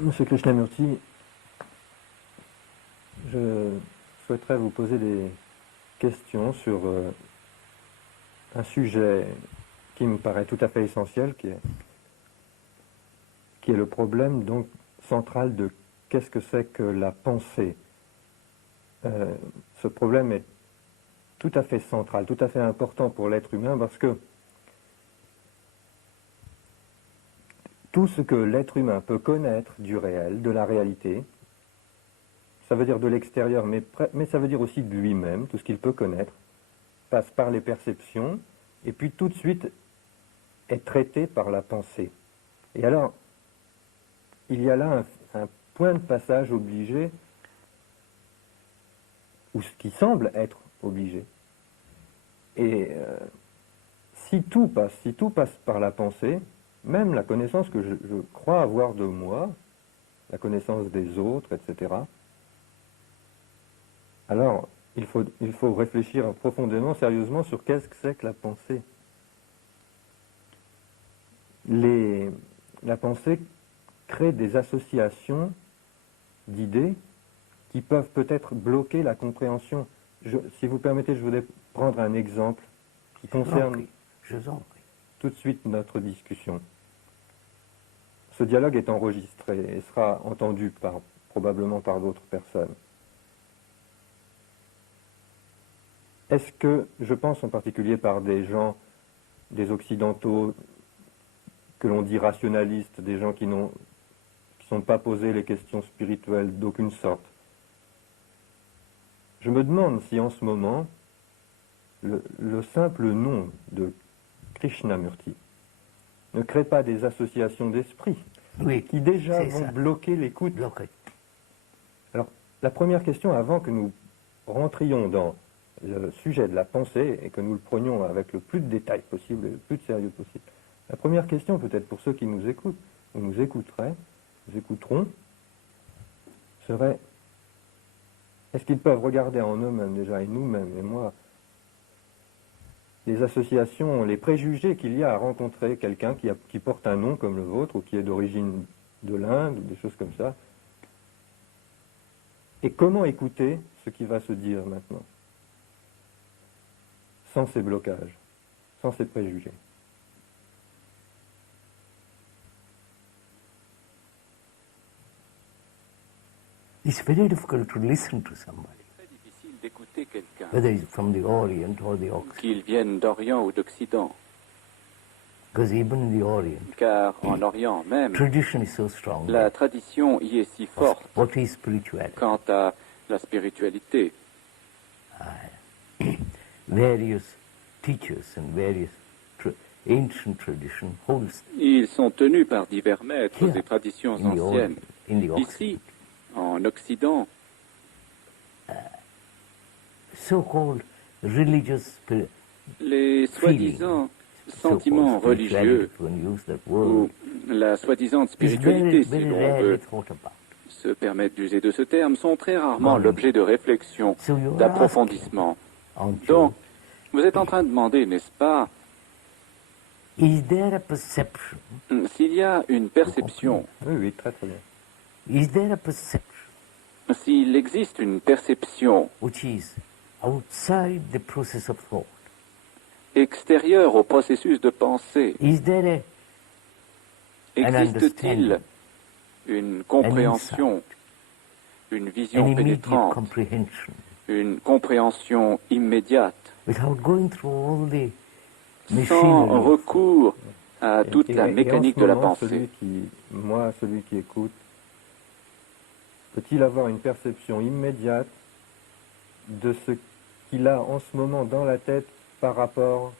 Monsieur Krishnamurti, je souhaiterais vous poser des questions sur un sujet qui me paraît tout à fait essentiel, qui est le problème donc central de qu'est-ce que c'est que la pensée. Ce problème est tout à fait central, tout à fait important pour l'être humain parce que tout ce que l'être humain peut connaître du réel, de la réalité, ça veut dire de l'extérieur, mais ça veut dire aussi de lui-même, tout ce qu'il peut connaître, passe par les perceptions, et puis tout de suite est traité par la pensée. Et alors, il y a là un point de passage obligé, ou ce qui semble être obligé. Et si tout passe par la pensée, même la connaissance que je crois avoir de moi, la connaissance des autres, etc., alors il faut réfléchir profondément, sérieusement, sur qu'est-ce que c'est que la pensée. La pensée crée des associations d'idées qui peuvent peut-être bloquer la compréhension. Si vous permettez, je voudrais prendre un exemple qui concerne tout de suite notre discussion. Ce dialogue est enregistré et sera entendu probablement par d'autres personnes. Est-ce que, je pense en particulier par des gens, des occidentaux, que l'on dit rationalistes, des gens qui ne sont pas posés les questions spirituelles d'aucune sorte, je me demande si en ce moment, le simple nom de Krishnamurti ne crée pas des associations d'esprit qui déjà vont bloquer l'écoute. Alors, la première question, avant que nous rentrions dans le sujet de la pensée et que nous le prenions avec le plus de détails possible et le plus de sérieux possible, la première question, peut-être pour ceux qui nous écoutent, ou nous écouteront, serait: est-ce qu'ils peuvent regarder en eux-mêmes déjà, et nous-mêmes, et moi, les associations, les préjugés qu'il y a à rencontrer quelqu'un qui porte un nom comme le vôtre, ou qui est d'origine de l'Inde, ou des choses comme ça, et comment écouter ce qui va se dire maintenant, sans ces blocages, sans ces préjugés. It's very difficult to listen to somebody, d'écouter quelqu'un, whether he's from the Orient or the Occident. qu'il vienne d'Orient ou d'Occident. Because even in the Orient, Car en Orient même, tradition is so strong. la tradition y est si forte What is spirituality? quant à la spiritualité. Various teachers and various ancient tradition holds. Ils sont tenus par divers maîtres Here, des traditions in the anciennes. Orient, in the Occident, Ici, en Occident, so-called religious les soi-disant sentiments religieux ou la soi-disant spiritualité, si l'on veut se permettre d'user de ce terme, sont très rarement l'objet de réflexion, d'approfondissement. Donc, vous êtes en train de demander, n'est-ce pas, is there a perception? s'il y a une perception, Oui, très très bien. Is there a perception s'il existe une perception which is outside the process of thought? Extérieure au processus de pensée, Is there existe-t-il une compréhension, une vision pénétrante, comprehension, une compréhension immédiate, without going through all the sans machinery? recours à toute la mécanique de la pensée? Celui qui écoute, peut-il avoir une perception immédiate de ce qu'il a en ce moment dans la tête par rapport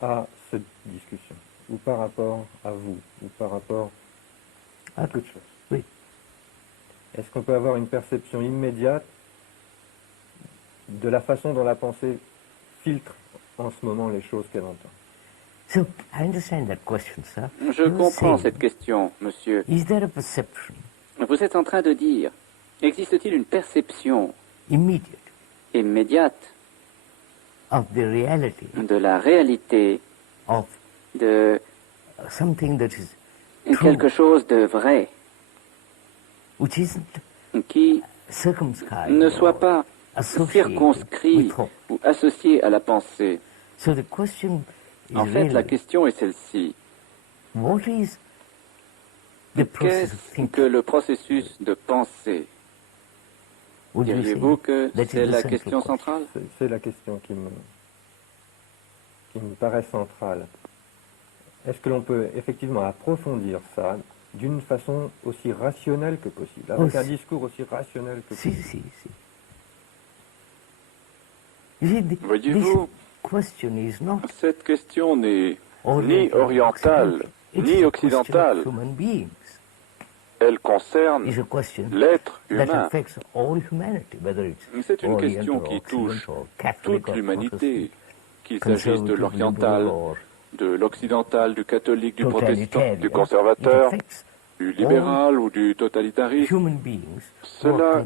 à cette discussion, ou par rapport à vous, ou par rapport à toute chose? Oui. Est-ce qu'on peut avoir une perception immédiate de la façon dont la pensée filtre en ce moment les choses qu'elle entend? So, I understand that question, sir. Je comprends cette question, monsieur. Is there a perception Vous êtes en train de dire, existe-t-il une perception immediate immédiate of the reality de la réalité, of de something that is true quelque chose de vrai, qui ne soit pas circonscrit ou associé à la pensée. En fait, la question est celle-ci. Qu'est-ce que le processus de pensée? Diriez-vous que c'est la question centrale? C'est la question qui me paraît centrale. Est-ce que l'on peut effectivement approfondir ça d'une façon aussi rationnelle que possible, avec un discours aussi rationnel que possible? Voyez-vous, cette question n'est ni orientale, ni occidentale. Elle concerne l'être humain. C'est une question qui touche toute l'humanité, qu'il s'agisse de l'oriental, de l'occidental, du catholique, du protestant, du conservateur, du libéral ou du totalitarisme. Cela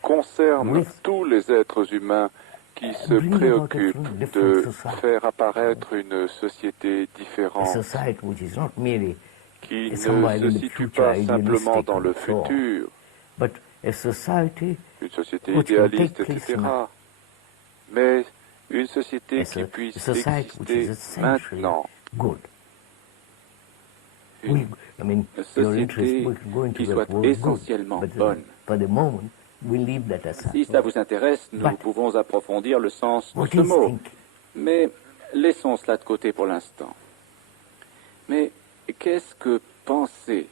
concerne tous les êtres humains qui se préoccupent de faire apparaître une société différente, qui ne se situe pas simplement dans le futur, une société idéaliste, etc., mais une société qui puisse exister maintenant. Une société qui soit essentiellement bonne. Si ça vous intéresse, nous pouvons approfondir le sens de ce mot. Mais laissons cela de côté pour l'instant. Mais qu'est-ce que penser?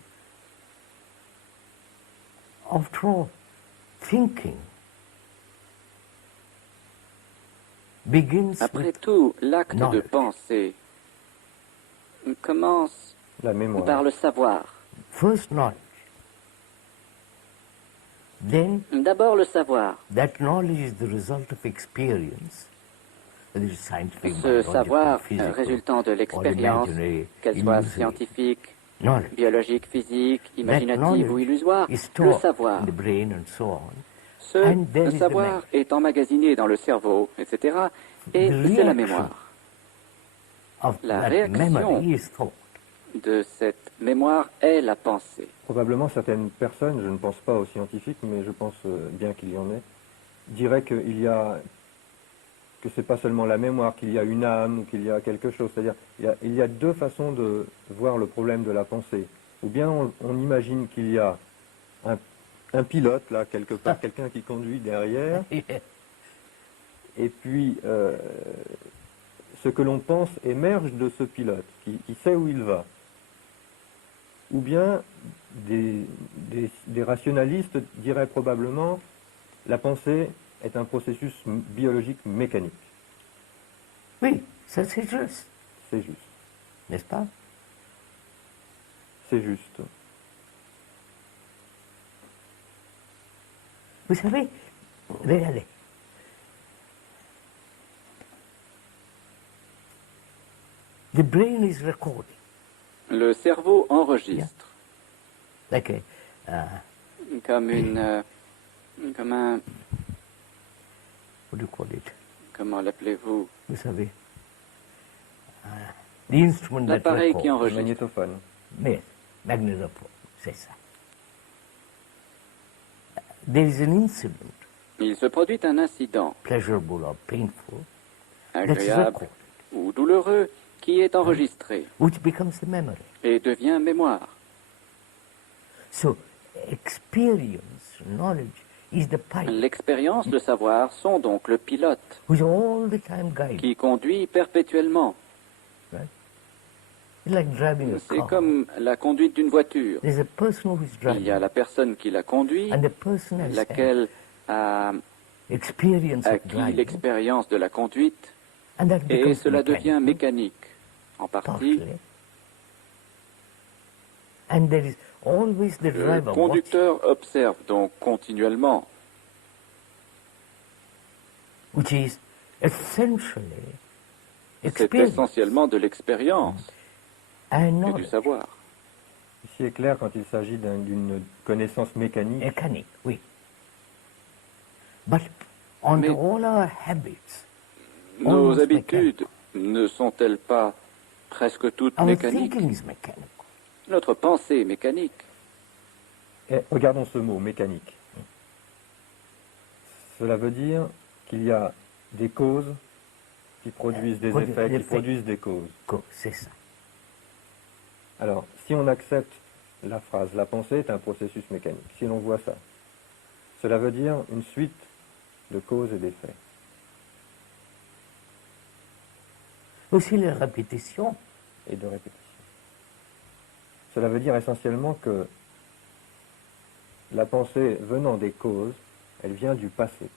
Après tout, l'acte de penser commence par le savoir. D'abord le savoir. Ce savoir résultant de l'expérience, qu'elle soit scientifique, biologique, physique, imaginative ou illusoire, le savoir. Ce savoir est emmagasiné dans le cerveau, etc. Et c'est la mémoire. La réaction de cette mémoire est la pensée. Probablement certaines personnes, je ne pense pas aux scientifiques, mais je pense bien qu'il y en ait, diraient que c'est pas seulement la mémoire, qu'il y a une âme, ou qu'il y a quelque chose. C'est-à-dire, il y a deux façons de voir le problème de la pensée. Ou bien on imagine qu'il y a un pilote, là, quelque part, quelqu'un qui conduit derrière, et puis ce que l'on pense émerge de ce pilote, qui sait où il va. Ou bien des rationalistes diraient probablement la pensée est un processus biologique mécanique. Oui, ça c'est juste. C'est juste. N'est-ce pas? C'est juste. Vous savez, regardez. The brain is recording. Le cerveau enregistre. Okay. Comme un... What do you call it? Comment l'appelez-vous? Vous savez. The instrument that l'appareil records. qui enregistre. Le magnétophone. Mais, magnétophone, c'est ça. There is an incident. Il se produit un incident. Pleasurable or painful. Agréable ou douloureux qui est enregistré. Which becomes a memory. Et devient mémoire. So, experience, knowledge is the pilot. L'expérience, le savoir sont donc le pilote who's all the time guiding. Qui conduit perpétuellement. Right? It's like driving a C'est car. comme la conduite d'une voiture. There's a person who is driving. Il y a la personne qui la conduit, and the person has laquelle a acquis l'expérience de la conduite, et cela devient mécanique, en partie. And there is always the driver. Le conducteur observe donc continuellement. Which is essentially c'est essentiellement de l'expérience et du savoir. Ici est clair quand il s'agit d'une connaissance mécanique. Mécanique, oui. But under all our habits, nos habitudes ne sont-elles pas presque toutes mécaniques? Our thinking is mechanical. Notre pensée est mécanique. Et regardons ce mot, mécanique. Cela veut dire qu'il y a des causes qui produisent des effets, qui produisent des causes. C'est ça. Alors, si on accepte la phrase « la pensée est un processus mécanique », si l'on voit ça, cela veut dire une suite de causes et d'effets. Aussi la répétition. Et de répétition. Cela veut dire essentiellement que la pensée venant des causes, elle vient du passé.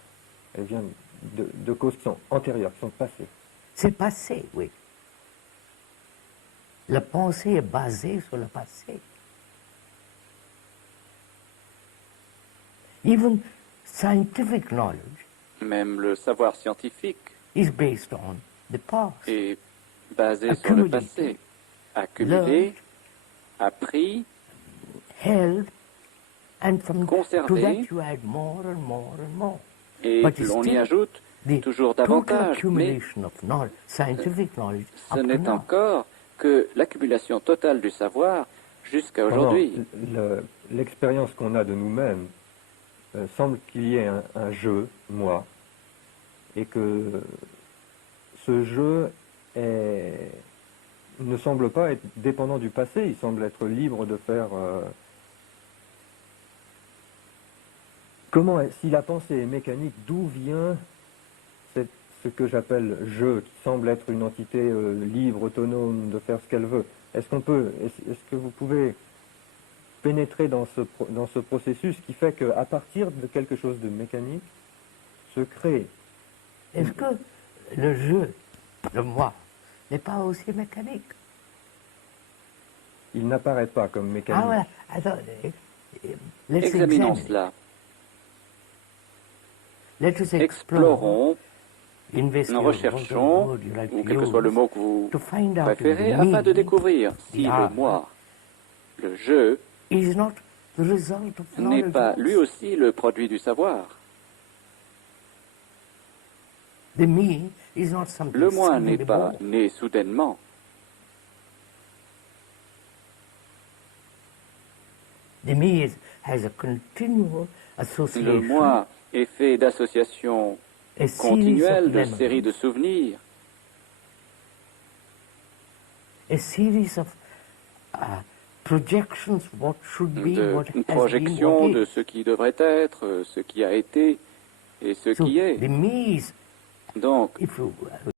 Elle vient de causes qui sont antérieures, qui sont passées. C'est passé, oui. La pensée est basée sur le passé. Even scientific knowledge, même le savoir scientifique, is based on the past. Est basé sur le passé, accumulé, appris, held, and from conservé, to that you add more and more and more. Et l'on y ajoute toujours davantage, mais ce n'est encore que l'accumulation totale du savoir jusqu'à aujourd'hui. L'expérience qu'on a de nous-mêmes semble qu'il y ait un jeu, moi, et que ce jeu ne semble pas être dépendant du passé, il semble être libre de faire... si la pensée est mécanique, d'où vient ce que j'appelle jeu, qui semble être une entité libre, autonome, de faire ce qu'elle veut? Est-ce que vous pouvez pénétrer dans ce processus qui fait qu'à partir de quelque chose de mécanique, se crée... Est-ce que le jeu, le moi, n'est pas aussi mécanique? Il n'apparaît pas comme mécanique. Ah voilà, examinons cela. Explorons, recherchons, ou quel que soit le mot que vous préférez, afin de découvrir si le moi, le je, n'est pas lui aussi le produit du savoir. Le moi n'est pas né soudainement. Le moi est fait d'associations continuelles, de séries de souvenirs, de projections de ce qui devrait être, ce qui a été et ce qui est. Donc,